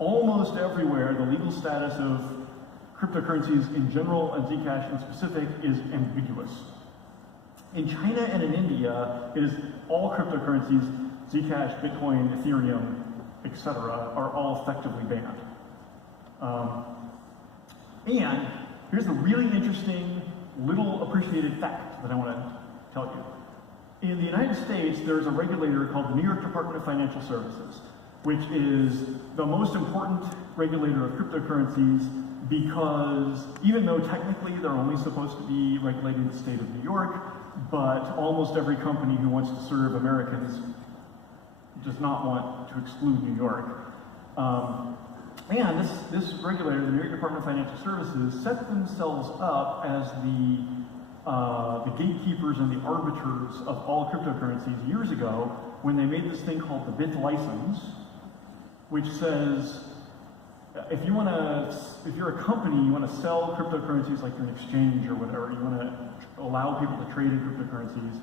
almost everywhere, the legal status of cryptocurrencies in general and Zcash in specific is ambiguous. In China and in India, it is all cryptocurrencies, Zcash, Bitcoin, Ethereum, etc., are all effectively banned. And here's the really interesting, little appreciated fact that I want to tell you. In the United States, there's a regulator called the New York Department of Financial Services, which is the most important regulator of cryptocurrencies because even though technically they're only supposed to be regulating the state of New York, but almost every company who wants to serve Americans does not want to exclude New York. And this regulator, the New York Department of Financial Services, set themselves up as the gatekeepers and the arbiters of all cryptocurrencies years ago when they made this thing called the BIT license, which says if you're a company, you want to sell cryptocurrencies like you're an exchange or whatever, you want to allow people to trade in cryptocurrencies,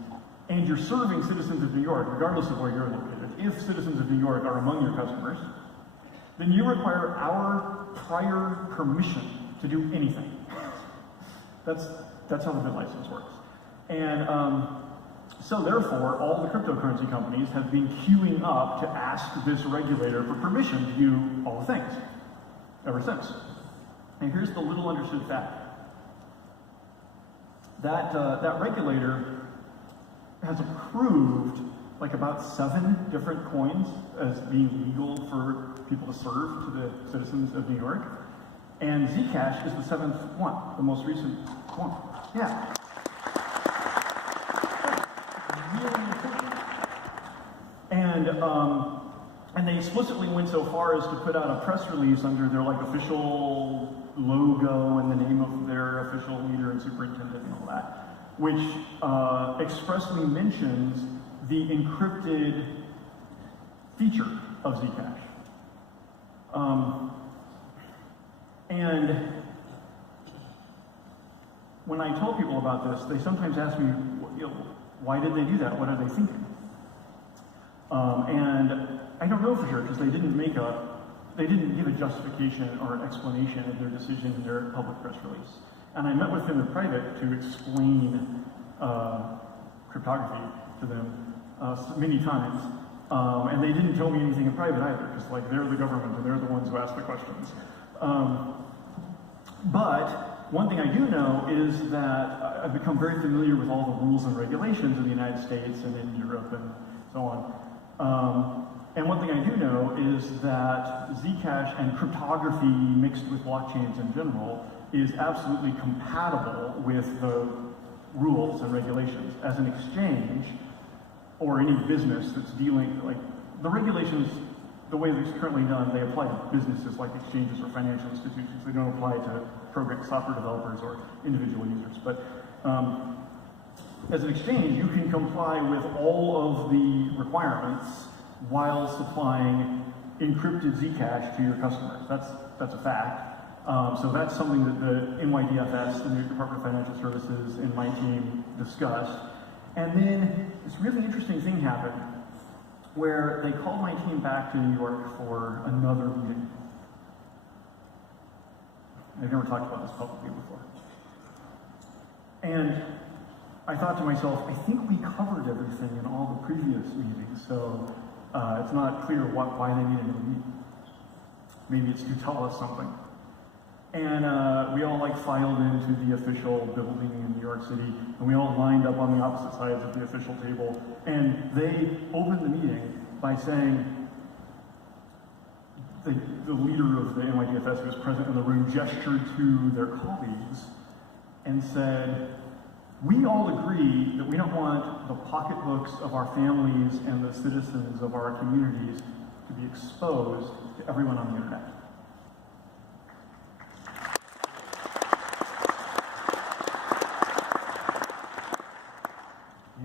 and you're serving citizens of New York, regardless of where you're located. If citizens of New York are among your customers, then you require our prior permission to do anything. That's how the BIT license works. And so therefore, all the cryptocurrency companies have been queuing up to ask this regulator for permission to do all the things ever since. And here's the little understood fact. That regulator has approved like about 7 different coins as being legal for people to serve to the citizens of New York. And Zcash is the 7th one, the most recent one. Yeah. Really important. And they explicitly went so far as to put out a press release under their like official logo and the name of their official leader and superintendent and all that, which expressly mentions the encrypted feature of Zcash. And when I tell people about this, they sometimes ask me, why did they do that? What are they thinking? And I don't know for sure because they didn't give a justification or explanation of their decision in their public press release. And I met with them in private to explain cryptography to them many times. And they didn't tell me anything in private either, because like they're the government and they're the ones who ask the questions. But one thing I do know is that I've become very familiar with all the rules and regulations in the United States and in Europe and so on. And one thing I do know is that Zcash and cryptography mixed with blockchains in general is absolutely compatible with the rules and regulations. As an exchange, or any business that's dealing, like, the regulations, the way it's currently done, they apply to businesses like exchanges or financial institutions. They don't apply to software developers or individual users. But as an exchange, you can comply with all of the requirements while supplying encrypted Zcash to your customers. That's a fact. So that's something that the NYDFS, the New York Department of Financial Services, and my team discussed. And then this really interesting thing happened where they called my team back to New York for another meeting. I've never talked about this publicly before. And I thought to myself, I think we covered everything in all the previous meetings, so it's not clear why they needed a meeting. Maybe it's to tell us something. And we all like filed into the official building in New York City, and we all lined up on the opposite sides of the official table. And they opened the meeting by saying, the leader of the NYDFS who was present in the room gestured to their colleagues and said, we all agree that we don't want the pocketbooks of our families and the citizens of our communities to be exposed to everyone on the internet.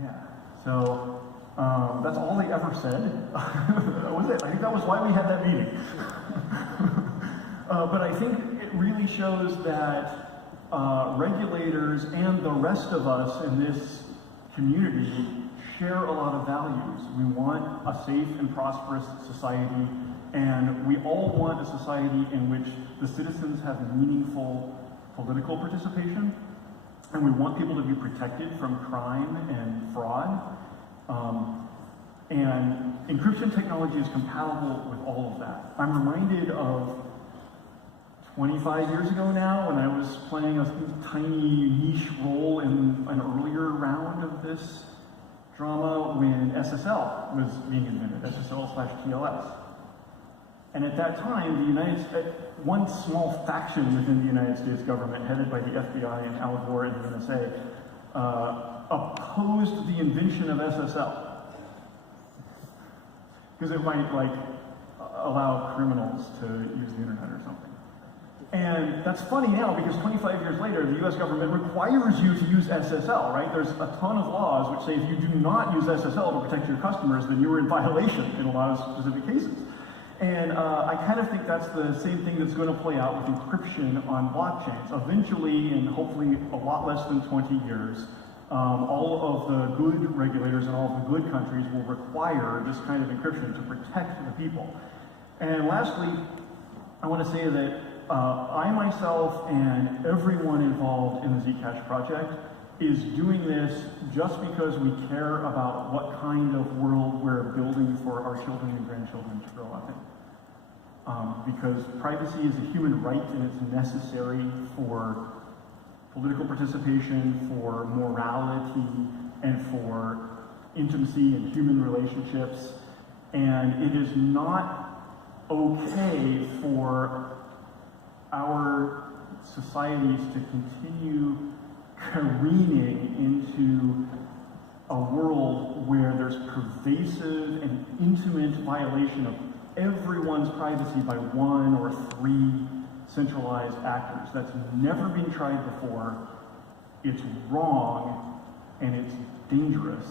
Yeah, so that's all they ever said. That was it. I think that was why we had that meeting. But I think it really shows that regulators and the rest of us in this community share a lot of values. We want a safe and prosperous society, And we all want a society in which the citizens have meaningful political participation, and we want people to be protected from crime and fraud. And encryption technology is compatible with all of that. I'm reminded of 25 years ago now when I was playing a tiny niche role in an earlier round of this drama when SSL was being invented, SSL/TLS. And at that time, one small faction within the United States government, headed by the FBI and Al Gore and the NSA, opposed the invention of SSL because it might allow criminals to use the internet or something. And that's funny now because 25 years later, the US government requires you to use SSL, right? There's a ton of laws which say if you do not use SSL to protect your customers, then you're in violation in a lot of specific cases. And I kind of think that's the same thing that's going to play out with encryption on blockchains. Eventually, and hopefully a lot less than 20 years, all of the good regulators and all of the good countries will require this kind of encryption to protect the people. And lastly, I want to say that I myself and everyone involved in the Zcash project is doing this just because we care about what kind of world we're building for our children and grandchildren to grow up in. Because privacy is a human right and it's necessary for political participation, for morality, and for intimacy and human relationships. And it is not okay for our societies to continue careening into a world where there's pervasive and intimate violation of everyone's privacy by one or three centralized actors. That's never been tried before. It's wrong and it's dangerous.